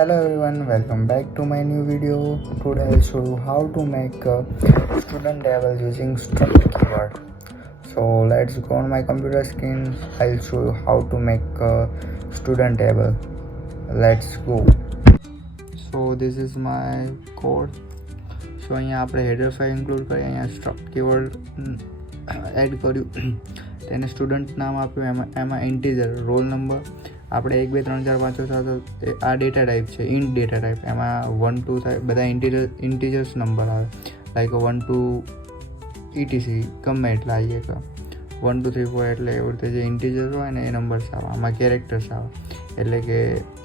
Hello everyone, welcome back to my new video. Today I'll show you how to make a student table using struct keyword. So let's go on my computer screen. I'll show you how to make a student table. Let's go. So this is my code. So અહીંયા આપણે header file include કરી અહીંયા struct keyword add કર્યું, તેને student નામ આપ્યું, એમાં integer roll number આપણે 1 2 3 4 5 6 7 આ ડેટા ટાઈપ છે, ઇન્ટ ડેટા ટાઈપ, એમાં 1 2 થાય, બધા ઇન્ટીજર્સ નંબર આવે, લાઈક 1 2 ETC ગમે એટલા આવીએ કે 1 2 3 4 એટલે એવી રીતે જે ઇન્ટીજર હોય ને એ નંબર્સ આવે. આમાં કેરેક્ટર્સ આવે, એટલે કે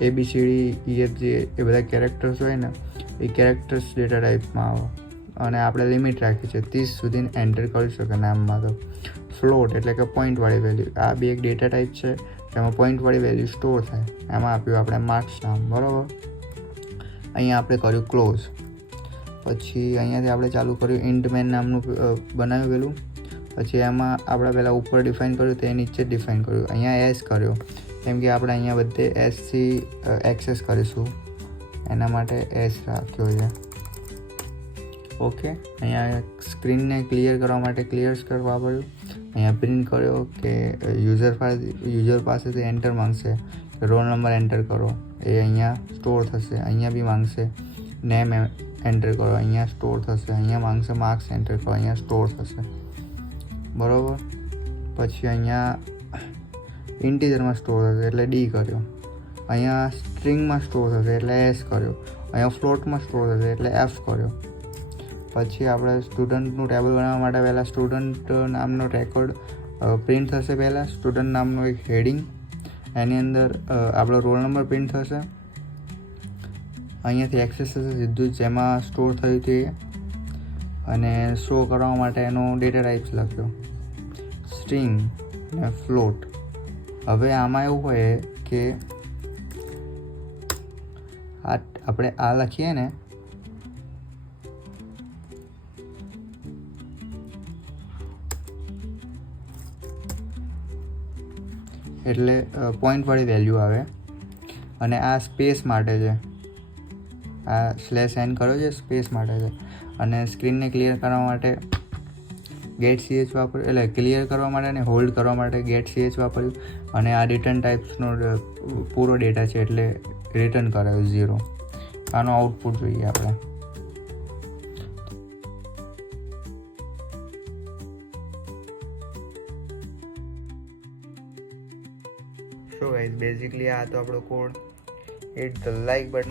ABCD EFG એ બધા કેરેક્ટર્સ હોય ને એ કેરેક્ટર્સ ડેટા ટાઈપમાં આવે. અને આપણે લિમિટ રાખી છે 30 સુધી એન્ટર કરી શકે નામમાં. તો ફ્લોટ એટલે કે પોઈન્ટવાળી વેલ્યુ, આ બી એક ડેટા ટાઈપ છે, એમાં પોઈન્ટવાળી વેલ્યુ સ્ટોર થાય. એમાં આપ્યું આપણે માર્ક્સ નામ, બરાબર. અહીંયા આપણે કર્યું ક્લોઝ. પછી અહીંયાથી આપણે ચાલુ કર્યું ઇન્ટ મેન નામનું બનાવ્યું પેલું. પછી એમાં આપણે પહેલાં ઉપર ડિફાઇન કર્યું, તે નીચે ડિફાઇન કર્યું. અહીંયા એસ કર્યો, કેમ કે આપણે અહીંયા બધે એસથી એક્સેસ કરીશું, એના માટે એસ રાખ્યો છે. ઓકે, અહીંયા સ્ક્રીનને ક્લિયર કરવા માટે ક્લિયર્સ કરવા વાપર્યું. અહીંયા પ્રિન્ટ કર્યો કે યુઝર પાસેથી એન્ટર માંગશે કે રોલ નંબર એન્ટર કરો, એ અહીંયા સ્ટોર થશે. અહીંયા બી માંગશે નેમ એન્ટર કરો, અહીંયા સ્ટોર થશે. અહીંયા માંગશે માર્ક્સ એન્ટર કરો, અહીંયા સ્ટોર થશે, બરાબર. પછી અહીંયા ઇન્ટીજરમાં સ્ટોર થશે એટલે ડી કર્યો. અહીંયા સ્ટ્રિંગમાં સ્ટોર થશે એટલે એસ કર્યો. અહીંયા ફ્લોટમાં સ્ટોર થશે એટલે એફ કર્યો. પછી આપણે સ્ટુડન્ટનું ટેબલ બનાવવા માટે પહેલાં સ્ટુડન્ટ નામનો રેકોર્ડ પ્રિન્ટ થશે. પહેલાં સ્ટુડન્ટ નામનું એક હેડિંગ, એની અંદર આપણો રોલ નંબર પ્રિન્ટ થશે. અહીંયાથી એક્સેસ થશે સીધું જ જેમાં સ્ટોર થયું તે, અને શો કરવા માટે એનો ડેટા ટાઈપ્સ લખ્યો, સ્ટ્રિંગ ને ફ્લોટ. હવે આમાં એવું હોય કે આપણે આ લખીએ ને એટલે પોઈન્ટવાળી વેલ્યુ આવે. અને આ સ્પેસ માટે છે, આ /n કર્યો છે સ્પેસ માટે છે. અને સ્ક્રીનને ક્લિયર કરવા માટે ગેટ CH વાપર્યું, એટલે ક્લિયર કરવા માટે અને હોલ્ડ કરવા માટે ગેટ CH વાપર્યું. અને આ રિટર્ન ટાઈપ્સનો પૂરો ડેટા છે એટલે રિટર્ન કરાયો 0. આનું આઉટપુટ જોઈએ આપણે. So guys, basically આ તો આપણો code. Hit the like button.